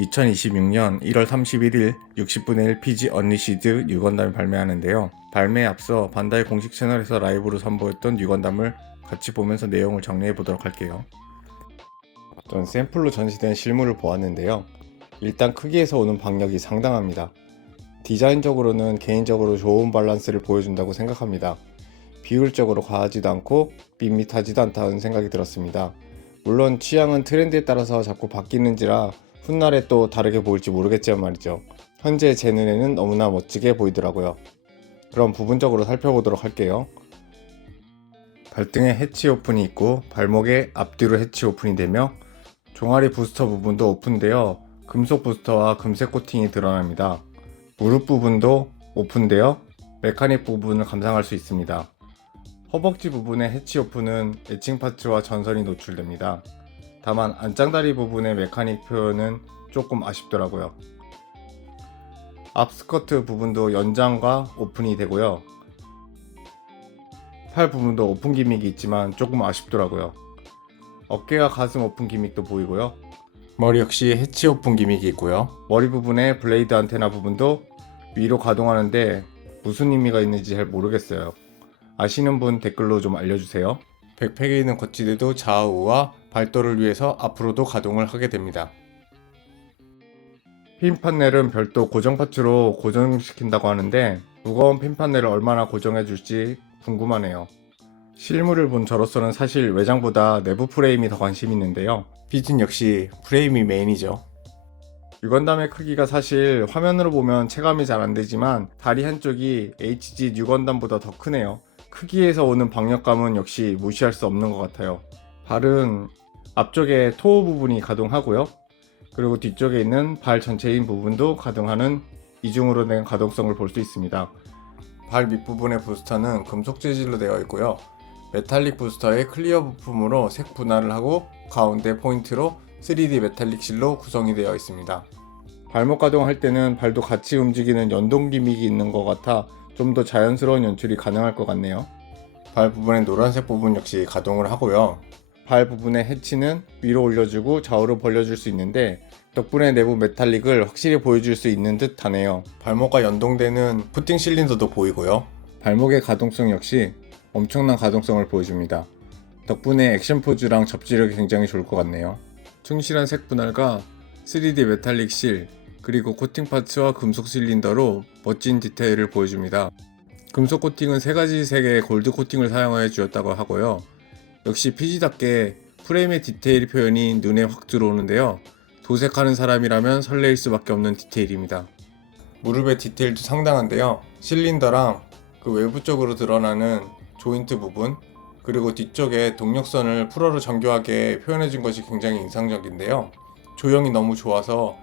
(2026년 1월 31일) 60분의 1 PG 언리시드 뉴건담이 발매하는데요. 발매에 앞서 반다이 공식 채널에서 라이브로 선보였던 뉴건담을 같이 보면서 내용을 정리해 보도록 할게요. 전 샘플로 전시된 실물을 보았는데요. 일단 크기에서 오는 박력이 상당합니다. 디자인적으로는 개인적으로 좋은 밸런스를 보여준다고 생각합니다. 비효율적으로 과하지도 않고 밋밋하지도 않다는 생각이 들었습니다. 물론 취향은 트렌드에 따라서 자꾸 바뀌는지라 훗날에 또 다르게 보일지 모르겠지만 말이죠. 현재 제 눈에는 너무나 멋지게 보이더라고요. 그럼 부분적으로 살펴보도록 할게요. 발등에 해치 오픈이 있고 발목에 앞뒤로 해치 오픈이 되며 종아리 부스터 부분도 오픈되어 금속 부스터와 금색 코팅이 드러납니다. 무릎 부분도 오픈되어 메카닉 부분을 감상할 수 있습니다. 허벅지 부분의 해치 오픈은 에칭 파츠와 전선이 노출됩니다. 다만 안짱다리 부분의 메카닉 표현은 조금 아쉽더라고요. 앞스커트 부분도 연장과 오픈이 되고요. 팔 부분도 오픈 기믹이 있지만 조금 아쉽더라고요. 어깨와 가슴 오픈 기믹도 보이고요. 머리 역시 해치 오픈 기믹이 있고요. 머리 부분의 블레이드 안테나 부분도 위로 가동하는데 무슨 의미가 있는지 잘 모르겠어요. 아시는 분 댓글로 좀 알려주세요. 백팩에 있는 거치대도 좌우와 발도를 위해서 앞으로도 가동을 하게 됩니다. 핀 판넬은 별도 고정 파츠로 고정시킨다고 하는데 무거운 핀 판넬을 얼마나 고정해 줄지 궁금하네요. 실물을 본 저로서는 사실 외장보다 내부 프레임이 더 관심이 있는데요. 피진 역시 프레임이 메인이죠. 뉴건담의 크기가 사실 화면으로 보면 체감이 잘 안되지만 다리 한쪽이 HG 뉴건담보다 더 크네요. 크기에서 오는 박력감은 역시 무시할 수 없는 것 같아요. 발은 앞쪽에 토우 부분이 가동하고요. 그리고 뒤쪽에 있는 발 전체인 부분도 가동하는 이중으로 된 가동성을 볼 수 있습니다. 발 밑부분의 부스터는 금속 재질로 되어 있고요. 메탈릭 부스터의 클리어 부품으로 색 분할을 하고 가운데 포인트로 3D 메탈릭 실로 구성이 되어 있습니다. 발목 가동할 때는 발도 같이 움직이는 연동 기믹이 있는 것 같아 좀 더 자연스러운 연출이 가능할 것 같네요. 발 부분의 노란색 부분 역시 가동을 하고요. 발 부분의 해치는 위로 올려주고 좌우로 벌려줄 수 있는데 덕분에 내부 메탈릭을 확실히 보여줄 수 있는 듯 하네요. 발목과 연동되는 푸팅 실린더도 보이고요. 발목의 가동성 역시 엄청난 가동성을 보여줍니다. 덕분에 액션 포즈랑 접지력이 굉장히 좋을 것 같네요. 충실한 색 분할과 3D 메탈릭 실, 그리고 코팅 파츠와 금속 실린더로 멋진 디테일을 보여줍니다. 금속 코팅은 3가지 색의 골드 코팅을 사용하여 주었다고 하고요. 역시 PG답게 프레임의 디테일 표현이 눈에 확 들어오는데요. 도색하는 사람이라면 설레일 수밖에 없는 디테일입니다. 무릎의 디테일도 상당한데요. 실린더랑 그 외부 쪽으로 드러나는 조인트 부분, 그리고 뒤쪽에 동력선을 풀어로 정교하게 표현해준 것이 굉장히 인상적인데요. 조형이 너무 좋아서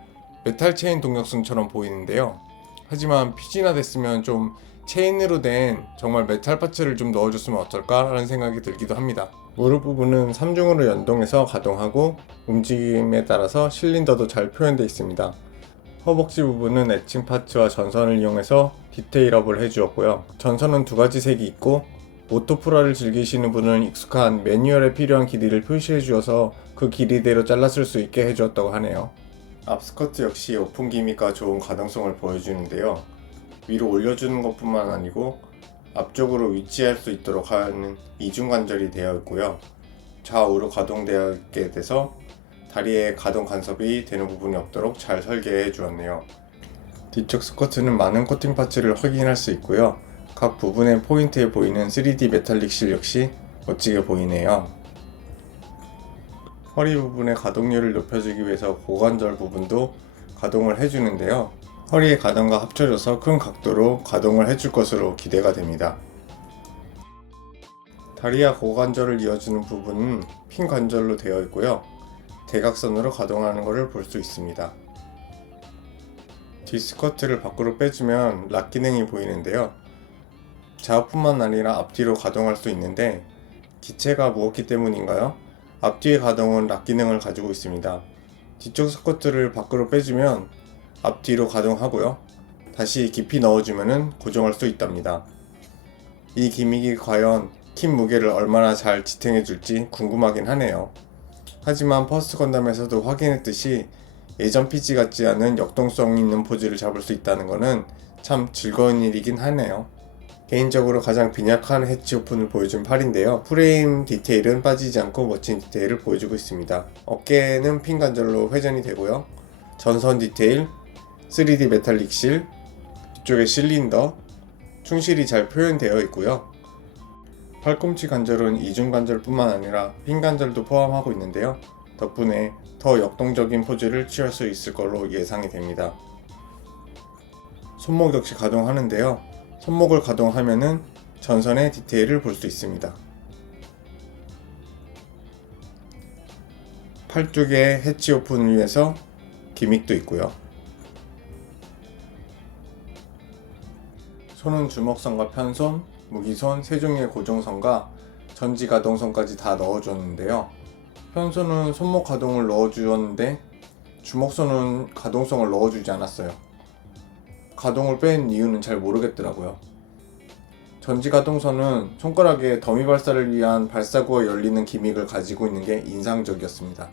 메탈 체인 동력선처럼 보이는데요. 하지만 피지나 됐으면 좀 체인으로 된 정말 메탈 파츠를 좀 넣어줬으면 어떨까라는 생각이 들기도 합니다. 무릎 부분은 3중으로 연동해서 가동하고 움직임에 따라서 실린더도 잘 표현되어 있습니다. 허벅지 부분은 에칭 파츠와 전선을 이용해서 디테일업을 해주었고요. 전선은 2가지 색이 있고 모토프라를 즐기시는 분은 익숙한 매뉴얼에 필요한 길이를 표시해 주어서 그 길이대로 잘랐을 수 있게 해주었다고 하네요. 앞스커트 역시 오픈 기믹과 좋은 가동성을 보여주는데요. 위로 올려주는 것뿐만 아니고 앞쪽으로 위치할 수 있도록 하는 이중 관절이 되어 있고요. 좌우로 가동되어 있게 돼서 다리에 가동 간섭이 되는 부분이 없도록 잘 설계해 주었네요. 뒤쪽 스커트는 많은 코팅 파츠를 확인할 수 있고요. 각 부분의 포인트에 보이는 3D 메탈릭 실 역시 멋지게 보이네요. 허리 부분의 가동률을 높여주기 위해서 고관절 부분도 가동을 해주는데요. 허리의 가동과 합쳐져서 큰 각도로 가동을 해줄 것으로 기대가 됩니다. 다리와 고관절을 이어주는 부분은 핀 관절로 되어 있고요. 대각선으로 가동하는 것을 볼 수 있습니다. 뒷스커트를 밖으로 빼주면 락 기능이 보이는데요. 좌우뿐만 아니라 앞뒤로 가동할 수 있는데 기체가 무겁기 때문인가요? 앞뒤의 가동은 락 기능을 가지고 있습니다. 뒤쪽 스커트를 밖으로 빼주면 앞뒤로 가동하고요. 다시 깊이 넣어주면 고정할 수 있답니다. 이 기믹이 과연 킴 무게를 얼마나 잘 지탱해줄지 궁금하긴 하네요. 하지만 퍼스트 건담에서도 확인했듯이 예전 PG 같지 않은 역동성 있는 포즈를 잡을 수 있다는 것은 참 즐거운 일이긴 하네요. 개인적으로 가장 빈약한 해치 오픈을 보여준 팔인데요. 프레임 디테일은 빠지지 않고 멋진 디테일을 보여주고 있습니다. 어깨는 핀 관절로 회전이 되고요. 전선 디테일, 3D 메탈릭 실, 뒤쪽에 실린더, 충실히 잘 표현되어 있고요. 팔꿈치 관절은 이중 관절 뿐만 아니라 핀 관절도 포함하고 있는데요. 덕분에 더 역동적인 포즈를 취할 수 있을 걸로 예상이 됩니다. 손목 역시 가동하는데요. 손목을 가동하면은 전선의 디테일을 볼 수 있습니다. 팔뚝의 해치 오픈을 위해서 기믹도 있고요. 손은 주먹선과 편손, 무기손, 세 종류의 고정선과 전지 가동선까지 다 넣어줬는데요. 편손은 손목 가동을 넣어주었는데 주먹선은 가동성을 넣어주지 않았어요. 가동을 뺀 이유는 잘 모르겠더라고요. 전지 가동선은 손가락에 더미 발사를 위한 발사구가 열리는 기믹을 가지고 있는 게 인상적이었습니다.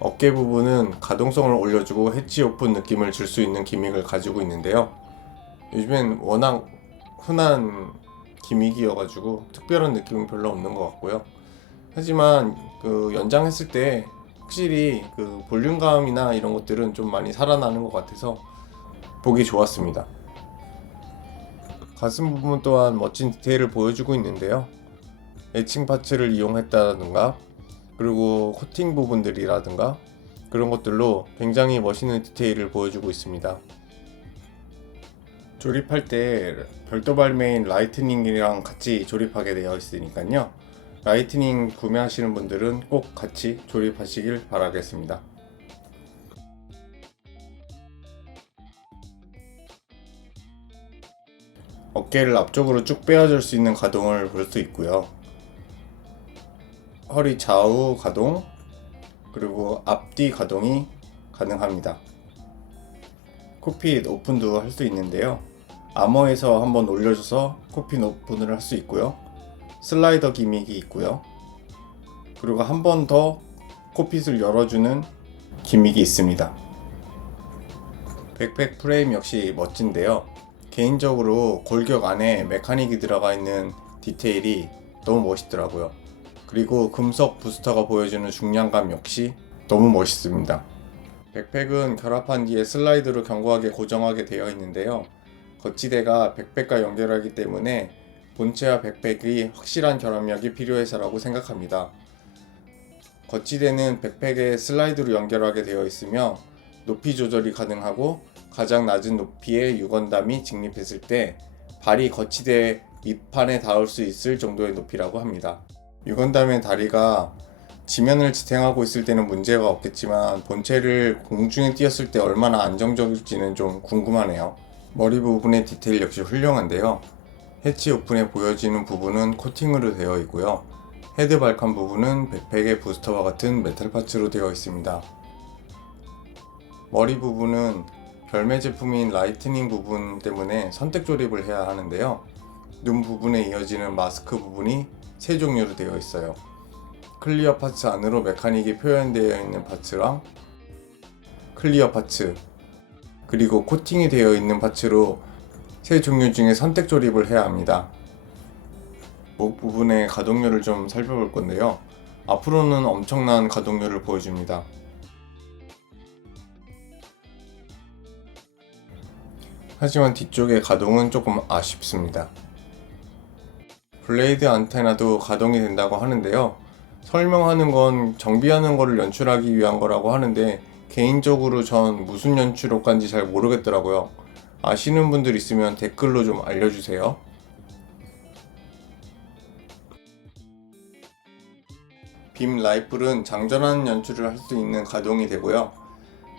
어깨 부분은 가동성을 올려주고 해치 오픈 느낌을 줄 수 있는 기믹을 가지고 있는데요. 요즘엔 워낙 흔한 기믹이어가지고 특별한 느낌은 별로 없는 것 같고요. 하지만 연장했을 때 확실히 볼륨감이나 이런 것들은 좀 많이 살아나는 것 같아서 보기 좋았습니다. 가슴 부분 또한 멋진 디테일을 보여주고 있는데요. 에칭 파츠를 이용했다든가 그리고 코팅 부분들이라든가 그런 것들로 굉장히 멋있는 디테일을 보여주고 있습니다. 조립할 때 별도 발매인 라이트닝이랑 같이 조립하게 되어 있으니까요. 라이트닝 구매하시는 분들은 꼭 같이 조립하시길 바라겠습니다. 어깨를 앞쪽으로 쭉 빼어줄 수 있는 가동을 볼 수 있고요. 허리 좌우 가동, 그리고 앞뒤 가동이 가능합니다. 콕핏 오픈도 할 수 있는데요. 아머에서 한번 올려줘서 콕핏 오픈을 할 수 있고요. 슬라이더 기믹이 있고요. 그리고 한 번 더 콕핏을 열어주는 기믹이 있습니다. 백팩 프레임 역시 멋진데요. 개인적으로 골격 안에 메카닉이 들어가 있는 디테일이 너무 멋있더라고요. 그리고 금속 부스터가 보여주는 중량감 역시 너무 멋있습니다. 백팩은 결합한 뒤에 슬라이드로 견고하게 고정하게 되어 있는데요. 거치대가 백팩과 연결하기 때문에 본체와 백팩이 확실한 결합력이 필요해서라고 생각합니다. 거치대는 백팩에 슬라이드로 연결하게 되어 있으며 높이 조절이 가능하고 가장 낮은 높이의 유건담이 직립했을 때 발이 거치대 밑판에 닿을 수 있을 정도의 높이라고 합니다. 유건담의 다리가 지면을 지탱하고 있을 때는 문제가 없겠지만 본체를 공중에 띄었을 때 얼마나 안정적일지는 좀 궁금하네요. 머리 부분의 디테일 역시 훌륭한데요. 해치 오픈에 보여지는 부분은 코팅으로 되어 있고요. 헤드 발칸 부분은 백팩의 부스터와 같은 메탈 파츠로 되어 있습니다. 머리 부분은 별매 제품인 라이트닝 부분 때문에 선택 조립을 해야 하는데요. 눈 부분에 이어지는 마스크 부분이 세 종류로 되어 있어요. 클리어 파츠 안으로 메카닉이 표현되어 있는 파츠랑 클리어 파츠, 그리고 코팅이 되어 있는 파츠로 세 종류 중에 선택 조립을 해야 합니다. 목 부분의 가동률을 좀 살펴볼 건데요. 앞으로는 엄청난 가동률을 보여줍니다. 하지만 뒤쪽의 가동은 조금 아쉽습니다. 블레이드 안테나도 가동이 된다고 하는데요. 설명하는 건 정비하는 거를 연출하기 위한 거라고 하는데 개인적으로 전 무슨 연출 효과인지 잘 모르겠더라고요. 아시는 분들 있으면 댓글로 좀 알려주세요. 빔 라이플은 장전하는 연출을 할 수 있는 가동이 되고요.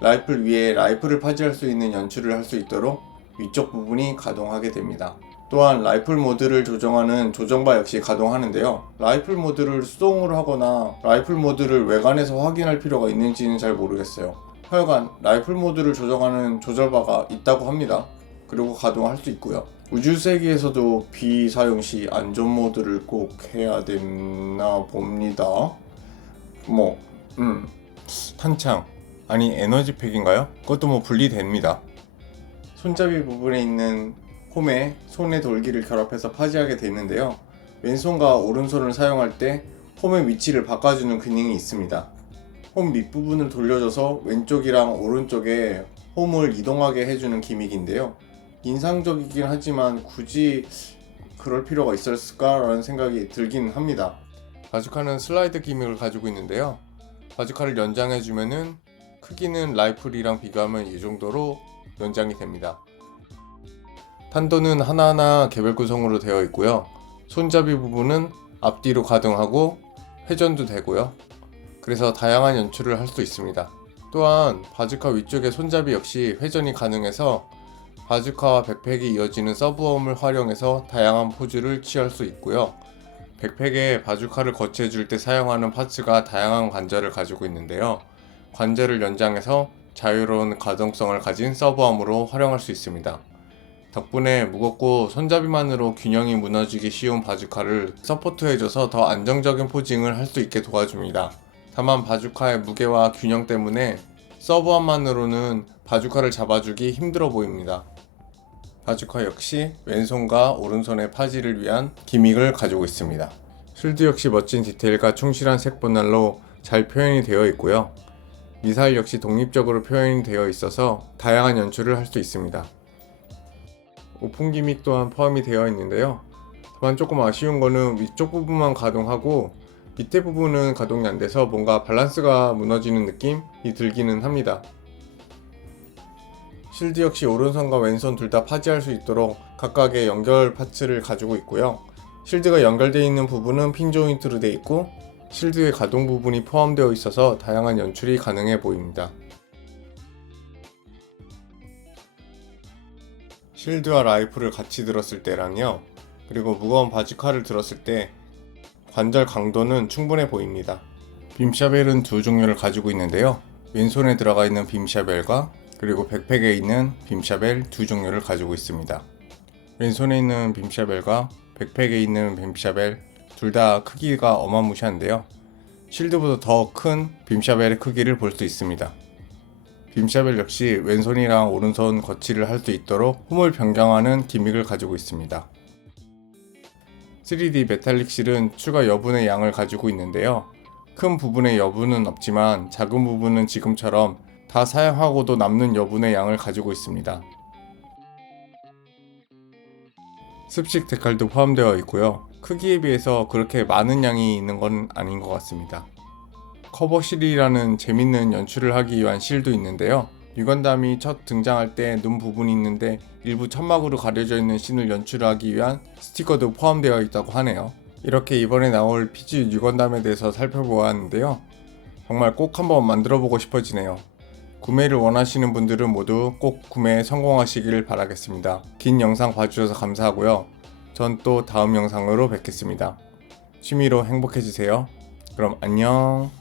라이플 위에 라이플을 파지할 수 있는 연출을 할 수 있도록 위쪽 부분이 가동하게 됩니다. 또한 라이플 모드를 조정하는 조정바 역시 가동하는데요. 라이플 모드를 수동으로 하거나 라이플 모드를 외관에서 확인할 필요가 있는지는 잘 모르겠어요. 하여간 라이플 모드를 조정하는 조절바가 있다고 합니다. 그리고 가동할 수 있고요. 우주세기에서도 비사용 시 안전 모드를 꼭 해야 되나 봅니다. 탄창 아니 에너지팩인가요? 그것도 분리됩니다. 손잡이 부분에 있는 홈에 손의 돌기를 결합해서 파지하게 되는데요. 왼손과 오른손을 사용할 때 홈의 위치를 바꿔주는 기능이 있습니다. 홈 밑부분을 돌려줘서 왼쪽이랑 오른쪽에 홈을 이동하게 해주는 기믹인데요. 인상적이긴 하지만 굳이 그럴 필요가 있었을까라는 생각이 들긴 합니다. 바주카는 슬라이드 기믹을 가지고 있는데요. 바주카를 연장해주면은 크기는 라이플이랑 비교하면 이 정도로 연장이 됩니다. 탄도는 하나하나 개별 구성으로 되어 있고요. 손잡이 부분은 앞뒤로 가동하고 회전도 되고요. 그래서 다양한 연출을 할 수 있습니다. 또한 바주카 위쪽의 손잡이 역시 회전이 가능해서 바주카와 백팩이 이어지는 서브웜을 활용해서 다양한 포즈를 취할 수 있고요. 백팩에 바주카를 거치해줄 때 사용하는 파츠가 다양한 관절을 가지고 있는데요. 관절을 연장해서 자유로운 가동성을 가진 서브암으로 활용할 수 있습니다. 덕분에 무겁고 손잡이만으로 균형이 무너지기 쉬운 바주카를 서포트해줘서 더 안정적인 포징을 할 수 있게 도와줍니다. 다만 바주카의 무게와 균형 때문에 서브암만으로는 바주카를 잡아주기 힘들어 보입니다. 바주카 역시 왼손과 오른손의 파지를 위한 기믹을 가지고 있습니다. 쉴드 역시 멋진 디테일과 충실한 색 분할로 잘 표현이 되어 있고요. 미사일 역시 독립적으로 표현이 되어 있어서 다양한 연출을 할 수 있습니다. 오픈 기믹 또한 포함이 되어 있는데요. 다만 조금 아쉬운 거는 위쪽 부분만 가동하고 밑에 부분은 가동이 안 돼서 뭔가 밸런스가 무너지는 느낌이 들기는 합니다. 쉴드 역시 오른손과 왼손 둘 다 파지할 수 있도록 각각의 연결 파츠를 가지고 있고요. 쉴드가 연결되어 있는 부분은 핀 조인트로 되어 있고 쉴드의 가동 부분이 포함되어 있어서 다양한 연출이 가능해 보입니다. 쉴드와 라이플을 같이 들었을 때랑요, 그리고 무거운 바주카를 들었을 때 관절 강도는 충분해 보입니다. 빔샤벨은 두 종류를 가지고 있는데요. 왼손에 들어가 있는 빔샤벨과 그리고 백팩에 있는 빔샤벨 두 종류를 가지고 있습니다. 왼손에 있는 빔샤벨과 백팩에 있는 빔샤벨 둘 다 크기가 어마무시한데요. 쉴드보다 더 큰 빔샤벨의 크기를 볼 수 있습니다. 빔샤벨 역시 왼손이랑 오른손 거치를 할 수 있도록 홈을 변경하는 기믹을 가지고 있습니다. 3D 메탈릭 실은 추가 여분의 양을 가지고 있는데요. 큰 부분의 여분은 없지만 작은 부분은 지금처럼 다 사용하고도 남는 여분의 양을 가지고 있습니다. 습식 데칼도 포함되어 있고요. 크기에 비해서 그렇게 많은 양이 있는 건 아닌 것 같습니다. 커버실이라는 재밌는 연출을 하기 위한 실도 있는데요. 유건담이 첫 등장할 때 눈 부분이 있는데 일부 천막으로 가려져 있는 씬을 연출하기 위한 스티커도 포함되어 있다고 하네요. 이렇게 이번에 나올 피지 유건담에 대해서 살펴보았는데요. 정말 꼭 한번 만들어보고 싶어지네요. 구매를 원하시는 분들은 모두 꼭 구매에 성공하시길 바라겠습니다. 긴 영상 봐주셔서 감사하고요. 전 또 다음 영상으로 뵙겠습니다. 취미로 행복해지세요. 그럼 안녕.